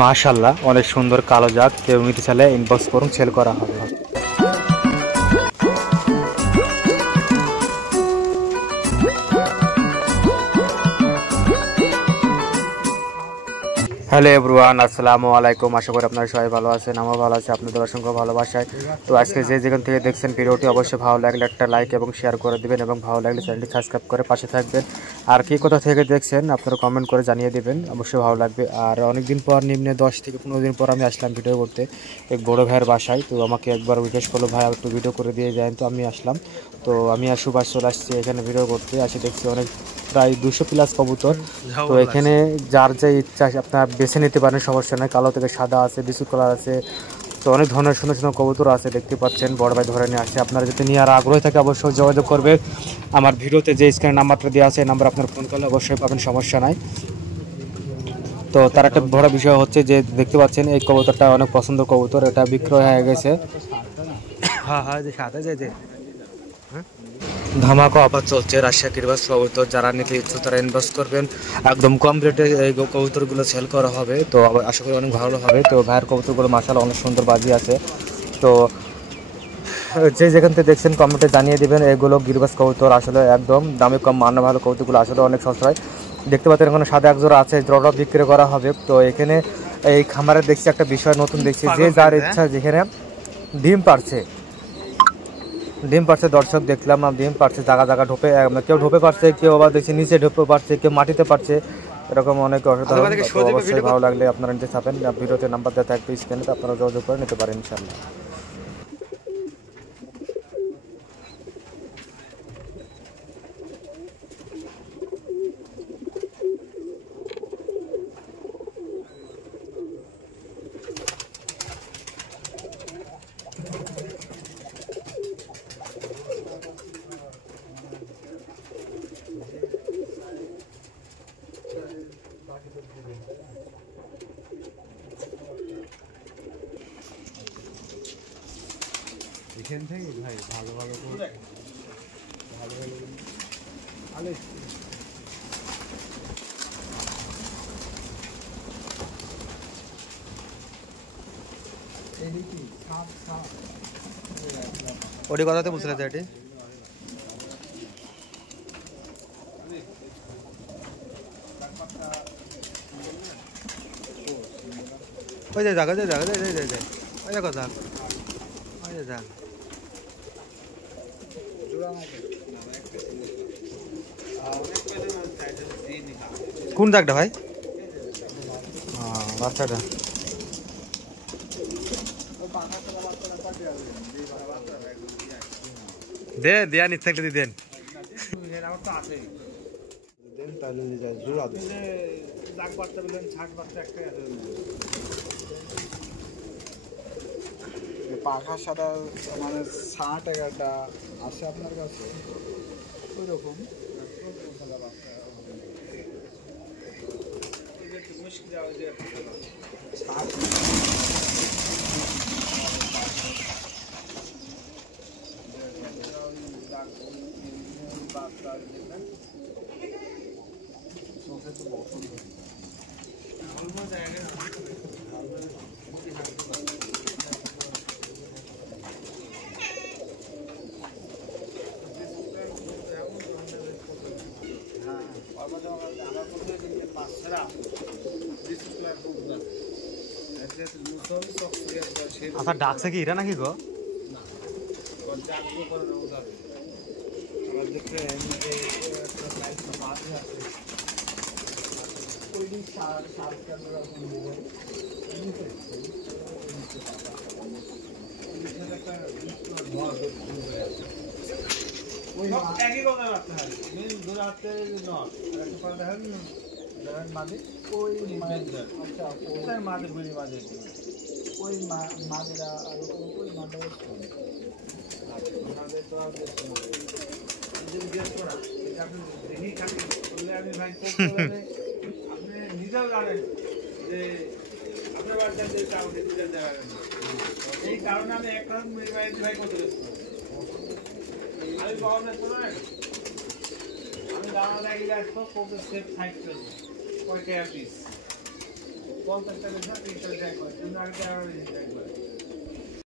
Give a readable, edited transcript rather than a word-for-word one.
মাশাআল্লাহ অনেক সুন্দর কালো জাত, কেউ নিতে চাইলে ইনবক্স করুন, সেল করা হবে। হ্যালো এভরিওয়ান, আসসালামু আলাইকুম। আশা করি আপনারা সবাই ভালো আছেন, আমার ভালো আছে আপনাদের অসংখ্য ভালোবাসায়। তো আজকে যেখান থেকে দেখছেন ভিডিওটি অবশ্যই ভালো লাগলে একটা লাইক এবং শেয়ার করে দিবেন, এবং ভালো লাগলে চ্যানেলটি সাবস্ক্রাইব করে পাশে থাকবেন। আর কি কোথা থেকে দেখছেন আপনারা কমেন্ট করে জানিয়ে দিবেন, অবশ্যই ভালো লাগবে। আর অনেকদিন পর, নিম্নে 10 থেকে 15 দিন পর আমি আসলাম ভিডিও করতে এক বড় ভাইয়ের বাসায়। তো আমাকে একবার জিজ্ঞেস করলো, ভাই একটু ভিডিও করে দিয়ে যায়। তো আমি আসলাম, তো আমি আর সুভাষ চলে আসছি এখানে ভিডিও করতে। আসে দেখছি অনেক প্রায় 200+ কবুতর। তো এখানে যার যে ইচ্ছা আপনার বেছে নিতে পারেন, সমস্যা নয়। কালো থেকে সাদা আছে, বিস্কুট কালার আছে, তো অনেক ধরনের সুন্দর সুন্দর কবুতর আছে, দেখতে পাচ্ছেন। বড় ভাই ধরে নিয়ে আসছে। আপনারা যদি নিয়ে আর আগ্রহী থাকে অবশ্যই যোগাযোগ করবে। আমার ভিডিওতে যে স্ক্রিনে নাম্বারটা দেওয়া আছে, এই নাম্বার আপনার ফোন করলে অবশ্যই পাবেন, সমস্যা নাই। তো তার একটা বড় বিষয় হচ্ছে যে দেখতে পাচ্ছেন এই কবুতরটা অনেক পছন্দ কবুতর, এটা বিক্রয় হয়ে গেছে। হ্যাঁ হ্যাঁ, যে সাথে যে ধামাকা অফার চলছে রাজশাহী কিরবাস কবুতর। যারা নিতে ইচ্ছুক তারা ইনভেস্ট করবেন, একদম কম রেটে এই কবুতরগুলো সেল করা হবে। তো আশা করি অনেক ভালো হবে। তো ভাইয়ের কবুতরগুলো মাশাআল্লাহ অনেক সুন্দর বাজি আছে। তো যে যেখান থেকে দেখছেন কমেন্টে জানিয়ে দিবেন। এগুলো গিরবাস কবুতর, আসলে একদম দামে কম, মান ভালো কবুতরগুলো আসলে অনেক সস্তায়। দেখতে পাচ্ছেন এখানে সাদা এক জোড়া আছে, জোড়াটা বিক্রি করা হবে। তো এখানে এই খামারে দেখছি একটা বিষয় নতুন দেখছি, যে যার ইচ্ছা যেখানে ডিম পারছে দর্শক দেখলাম, ডিম পারছে জায়গা জায়গা ঢোপে, কেউ ঢোপে পারছে, কেউ আবার দেখছি নিচে ঢোপে পারছে, কেউ মাটিতে পারছে, এরকম অনেক অসাধারণ। অবশ্যই ভালো লাগলে আপনারা নিতে চাবেন, ভিডিওতে নাম্বার দেওয়া থাকবে স্ক্রিনে, আপনারা যোগাযোগ করে নিতে পারেন ইনশাআল্লাহ। এখান থেকে ভাই ভালো ভালো করে ভালো ভালো আলে এদিকে সাপ সাপ ওটি কথাতে বুঝলে তো এটি ওই যে জায়গা যায় জায়গা যায় যায় যায় ওই দেখো যাক ওই যে যাক কোন দাগটা ভাই? বাচ্চাটা দে দেয়া নিতে থাকলে দেন তাহলে জোড়া পাখা সাদা মানে 60-11টা আছে আপনার কাছে ওই রকম আচ্ছা ডাকছে কি এরা নাকি গো? একই কথা রাখতে হয় ধরে হাতে নট একটা পরে দেখেন মাঝে ওই আচ্ছা ওই মাঝে বুড়ি মাঝে ওই মাঝেরা আর ওই মাঝে মাঝে তো আর দেখতে না যদি গেস করা এটা আপনি দেখি খালি বললে আমি ভাই আপনি নিজেও জানেন যে আপনার বাড়িতে যে কাউকে দিতে দেওয়া এই কারণে আমি একটা মেয়ে ভাই করতে আমি বাবা শোনেন আমি দাঁড়া লাগিয়ে আসবো কত সেফ থাকতে কয়টা পিস 50 টাকা বেশি 30 টাকা করে, কিন্তু আগে 11 টাকা করে।